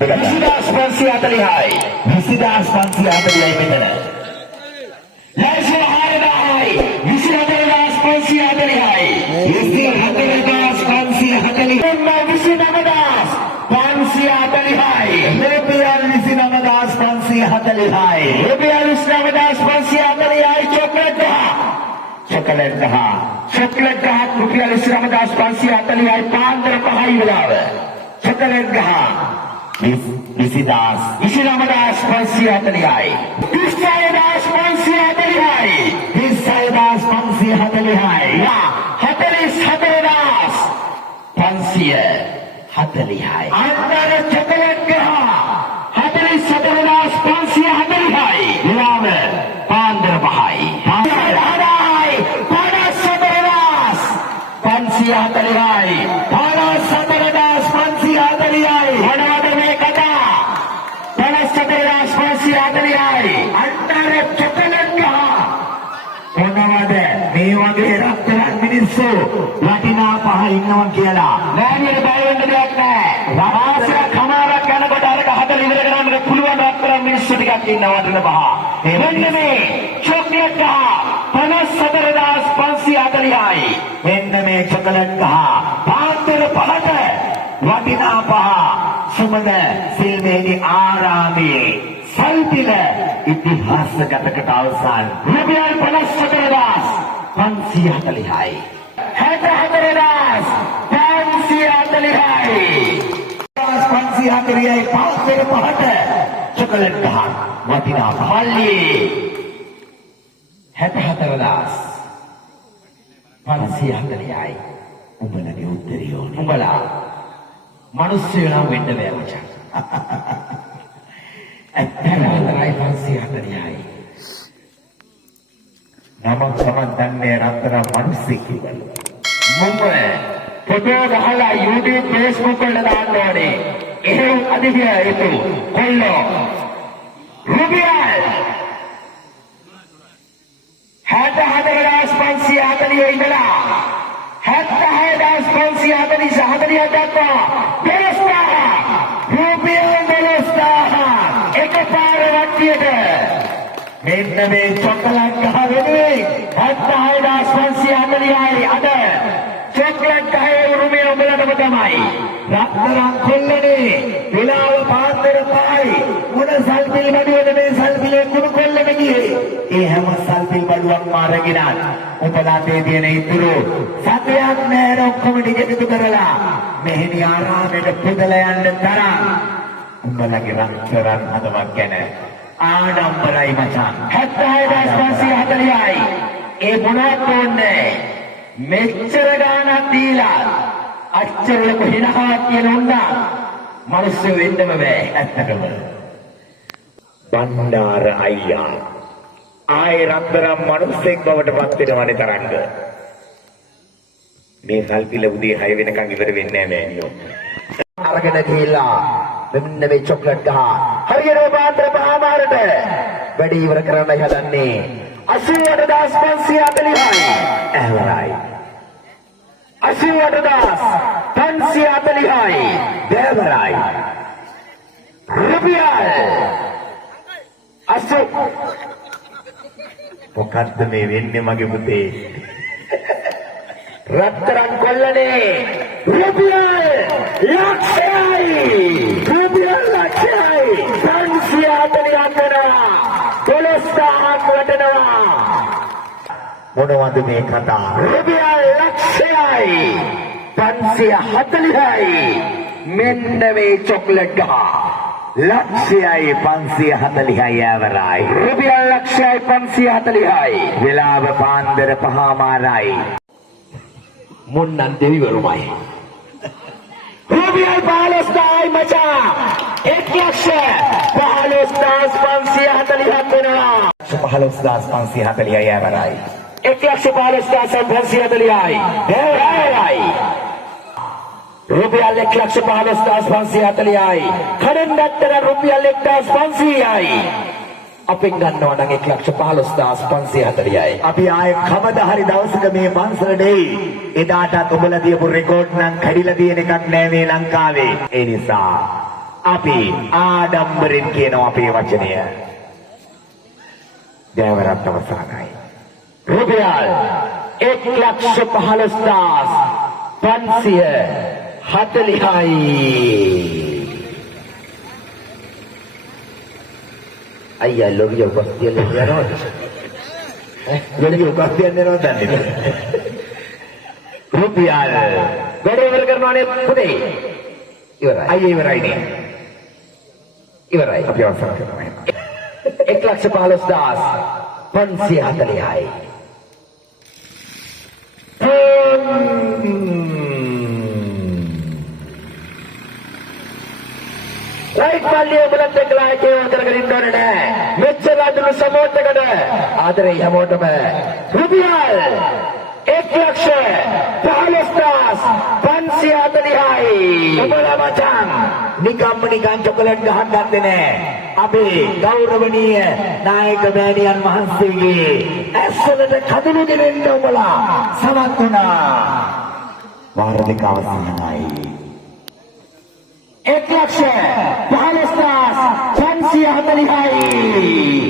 විසිදාස් 540යි. විසිදාස් 540යි මෙතන. ලැයිසි 6000යි. 24540යි. 24540යි. 29540යි. රුපියල් 29540යි. රුපියල් 29540යි චොක්ලට් ගහ. චොක්ලට් ගහ. චොක්ලට් ගහ රුපියල් 29540යි පාන්දර 5යි වෙලාව. චොක්ලට් ගහ. 29540යි. 26540යි. 26540යි. 47540යි. අnder චොක්ලට් ගහ. 47540යි. වෙලාව පාන්දර 5යි. 540යි. 54540යි. 54540යි. මොනවද මේ කතා? 54540යි. අnder චොක්ලට් ගහ. මොනවද මේ වගේ රත්තරන් මිනිස්සු වටිනා පහ ඉන්නවා කියලා නෑනේ බය වෙන්න දෙයක් නෑ. රාසිය කමාරක් යනකොට අරක හදලා ඉවර කරන්න පුළුවන් රත්තරන් මිනිස්සු ටිකක් ඉන්නවා වටින පහ. මෙන්න මේ චොක්ලට් ගහ 54540යි. මෙන්න මේ චොක්ලට් ගහ පාන්දර 5ට වටිනා පහ සුමන සිල්මේනි ආරාමයේ සල්පිල ඉතිහාසගතකට අවසන් රුපියල් 54540යි. 64540යි. 540යි පාන්දර 5ට චොක්ලට් ගහ වටිනා පහල්ලි 64540යි. උඹලගේ උත්තරියෝ උඹලා මිනිස්සු නම් වෙන්න බෑ මචං. 64540යි. නමක් සමන් දන්නේ රත්තරන් මිනිස්සෙක් කියලා. මුඹ ෆොටෝ ගහලා YouTube Facebook වල දාන්න ඕනේ. එහෙම අධිකය ඒතු කොල්ලෝ රුපියල් 64540 ඉඳලා 76540 දක්වා දෙලස්ථාන රුපියල් 12000 එකපාර වට්ටියට මෙන්න මේ චොක්ලට් ගහ වෙනුවෙන් 76540යි අද චොක්ලට් ගහේ උරුමය ඔබලටම තමයි. රත්තරන් කොල්ලනේ වෙලාව පාන්දර 5යි. මොන සල්පිල් බඩුවද මේ සල්පිලේ කුණු කොල්ලම ගියේ. ඒ හැම සල්පිල් බඩුවක්ම අරගෙන උපලාතේ තියෙන ඉතුරු සතයක් නෑ ඔක්කොම ටික එකතු කරලා මෙහෙණි ආරාමයට පුදලා යන්න තරම් උඹලගේ රත්තරන් හදවක් ගැන ආඩම්බරයි මචං. 76540යි. ඒ මොනවත් ඕනේ මෙච්චර ගාණක් දීලා අච්චර ලොකු හිනහාවක් කියන උන්නා මිනිස්සු වෙන්නම බෑ. ඇත්තටම බණ්ඩාර අයියා ආයේ රත්තරන් මිනිස්සෙක් බවට පත් වෙනවනේ තරංග. මේ සල්පිල උදේ 6 වෙනකන් ඉවර වෙන්නේ නෑ මෑනියෝ. අරගෙන ගිහිල්ලා මෙන්න මේ චොක්ලට් ගහ හරියට පාන්දර 5මාරට වැඩි ඉවර කරන්නයි හදන්නේ. 88540යි. ඇවරයි 88540යි. දෙවරයි රුපියල් 80. මොකද්ද මේ වෙන්නේ මගේ පුතේ? රත්තරන් කොල්ලනේ රුපියල් ලක්ෂයයි. රුපියල් ලක්ෂයයි. 540ක් වෙනවා. 12000ක් වටනවා. මොනවද මේ කතා? රුපියල් ලක්ෂයයි 540යි. මෙන්න මේ චොක්ලට් ගහ ලක්ෂයයි 540යි ඇවරයි. රුපියල් ලක්ෂයයි 540යි. වෙලාව පාන්දර 5මාරයි. මුන්නන් දෙවිවරුමයි. රුපියල් 15000යි මචං. 1,15,540ක් වෙනවා. 1,15,540යි ඇවරයි. 1,15,540යි. දෙවරයි රුපියල් 1,15,540යි. කඩෙන් ගත්තට රුපියල් 1,500යි. අපෙන් ගන්නවා නම් 1,15,540යි. අපි ආයේ කවදා හරි දවසක මේ පන්සල දෙයි. එදාටත් ඔබලා දීපු රෙකෝඩ් නම් කැඩිලා තියෙන එකක් නෑ මේ ලංකාවේ. ඒ නිසා අපි ආඩම්බරෙන් කියනවා අපේ වචනය. දේවරත් අවසానයි. රුපියල් 1,15,540යි. අයියා ලොරිය උපස්තිය ලෙයනවා. ලොරිය උපස්තිය දෙනවා දැන්. රුපියල් ගොඩ ඉවර කරනවානේ පුතේ. ඉවරයි. අයියා ඉවරයිනේ. ඉවරයි. අපි අවසන් කරනවා. 1,15,540යි. ලයිට් පල්ලිය බලත් එක්කලා කේවල් කරගෙන ඉන්න ඕනේ නෑ. මෙච්චර අදුණු සමෝට්ටකට ආදරේ හැමෝටම රුපියල් 1,15,540යි. ඔබලා මචං නිකන් චොකලට් ගහන්න ගත්තේ නෑ. අපේ ගෞරවනීය නායක මෑණියන් වහන්සේගේ ඇස්වලට කඳුළු ගෙනෙන්න ඔබලා සමත් වුණා. වාර දෙක අවසන්යි. 1,15,540යි.